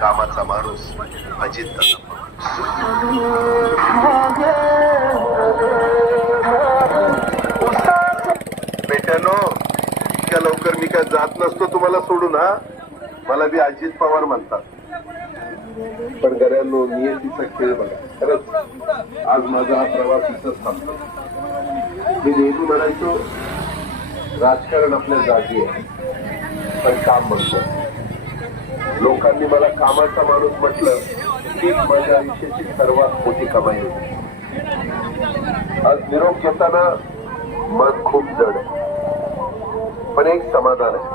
कामाचा माणूस अजित बेट्यानो, इतक्या लवकर मी काय जात नसतो तुम्हाला सोडून. हा, मला बी अजित पवार म्हणतात. पण घरांनो, नियतीचा खेळ बघा. खरंच आज माझा हा प्रवास इथंच थांबतो. मी नेहमी म्हणायचो राजकारण आपल्या जागी आहे, पण काम म्हणतो. लोकांनी मला कामाचा माणूस म्हटलं, तीच माझ्या आयुष्याची सर्वात मोठी कमाई होती. आज निरोप घेताना मन खूप जड आहे, पण एक समाधान आहे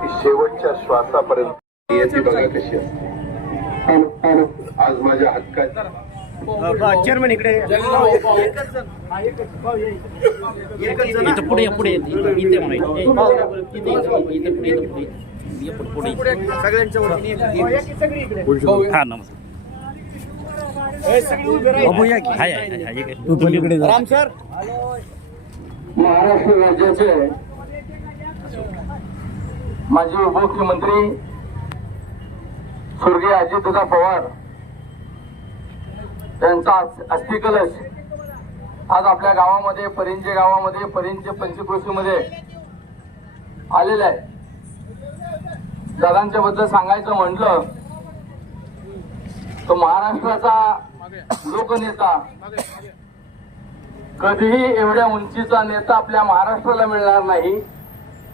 की शेवटच्या श्वासापर्यंत नियती बघा कशी असते. आज माझ्या हक्काची चेअरमन इकडे इथं पुढे पुढे सगळ्यांच्या राम सर. महाराष्ट्र राज्याचे माजी उपमुख्यमंत्री स्वर्गीय अजितदादा पवार यांचा अस्थिकलश आज आपल्या गावामध्ये, परिंजे गावामध्ये, परिंजे पंचक्रोशीमध्ये आलेला आहे. दादांच्या बद्दल सांगायचं म्हटलं तो महाराष्ट्राचा लोकनेता, कधीही एवढ्या उंचीचा नेता आपल्या महाराष्ट्राला मिळणार नाही.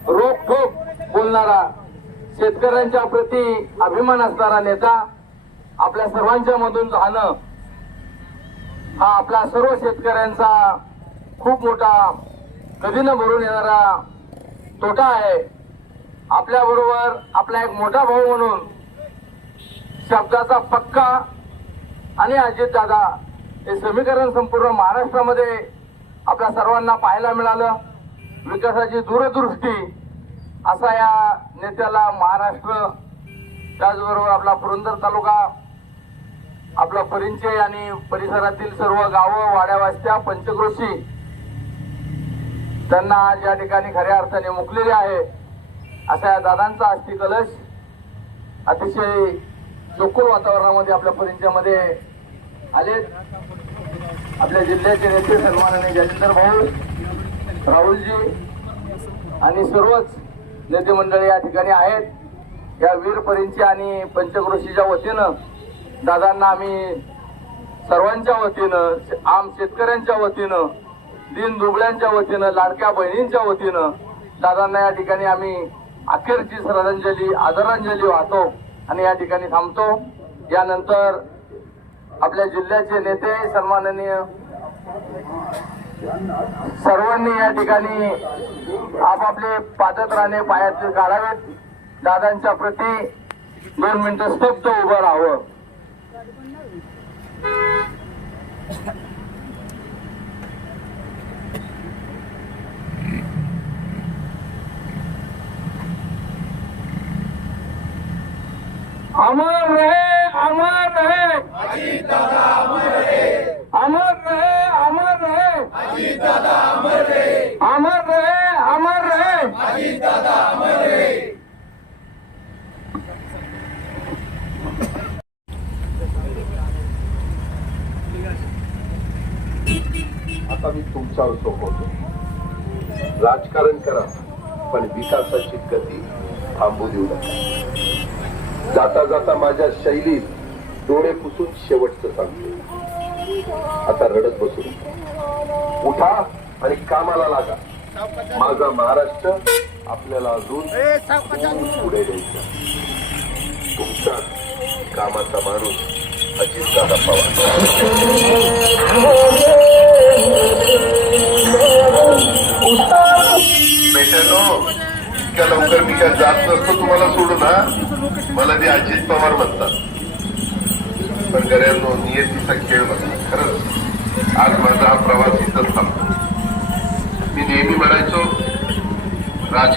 रोखठोक बोलणारा, शेतकऱ्यांच्या प्रती अभिमान असणारा नेता आपल्या सर्वांच्या मधून जाणं हा आपल्या सर्व शेतकऱ्यांचा खूप मोठा, कधी न भरून येणारा तोटा आहे. आपल्या बरोबर आपला एक मोठा भाऊ म्हणून शब्दाचा पक्का आणि अजितदादा हे समीकरण संपूर्ण महाराष्ट्रामध्ये आपल्या सर्वांना पाहायला मिळालं. विकासाची दूरदृष्टी असा या नेत्याला महाराष्ट्र, त्याचबरोबर आपला पुरंदर तालुका, आपला परिंचे आणि परिसरातील सर्व गावं, वाड्या वस्त्या, पंचक्रोशी त्यांना आज या ठिकाणी खऱ्या अर्थाने मुकलेले आहे. असा या दादांचा अस्थिकलश अतिशय जोखोल वातावरणामध्ये आपल्या परिंच्यामध्ये आले. आपल्या जिल्ह्याचे नेते सन्माननीय जालिंदर भाऊ, राहुलजी आणि सर्वच नेते मंडळी या ठिकाणी आहेत. या वीर परिंचे आणि पंचक्रोशीच्या वतीनं दादांना आम्ही सर्वांच्या वतीनं, आम शेतकऱ्यांच्या वतीनं, दीन दुबळ्यांच्या वतीनं, लाडक्या बहिणींच्या वतीनं दादांना या ठिकाणी आम्ही अखेरची श्रद्धांजली, आदरांजली वाहतो आणि या ठिकाणी थांबतो. यानंतर आपल्या जिल्ह्याचे नेते सन्माननीय सर्वांनी या ठिकाणी आपापले पादत्राणे पायातले काढावेत. दादांच्या प्रती 2 मिनिटं स्तब्ध उभं राहावं. अमर रहे, अमर रहे अजितदादा, अमर रहे, अमर रहे, अमर रहे अजितदादा, अमर रहे, अमर रहे, अमर रहे अजितदादा, अमर रहे. आता मी तुमच्यावर सोपवतो. राजकारण करा, पण विकासाची गती थांबू देऊ नका. जाता जाता माझ्या शैलीत डोळे पुसून शेवटचं सांगतो, आता रडत बसू नका. उठा आणि कामाला लागा. माझा महाराष्ट्र आपल्याला अजून पुढे द्यायचा. निष्ठावंतांचा कामाचा माणूस अजितदादा पवार. मित्रांनो, इतक्या लवकर मी काय जात नसतो तुम्हाला सोडून हा. मला बी अजित पवार म्हणतात. पण गऱ्यांनो, नियतीचा खेळ बघा. खरंच आज माझा हा प्रवास इथंच थांबतो. मी नेहमी म्हणायचो राज